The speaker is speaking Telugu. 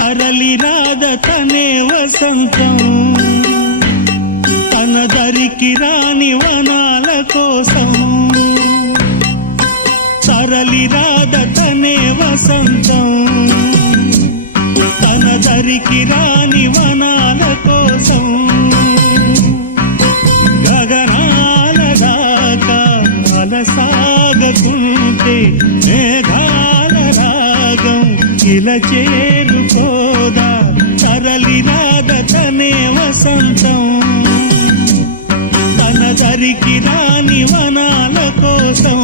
తరలి రాద తనే వసంతం తన దరికి రాని వనాల కోసం తరలి రాద తనే వసంతం తన దరికి రాని వనాల కోసం గగనాల దాకా అలసాగకుంటే మేఘాల రాగం ఇలా చేరుకోదా తరలి రాద తనే వసంతం తన దరికి రాని వనాల కోసం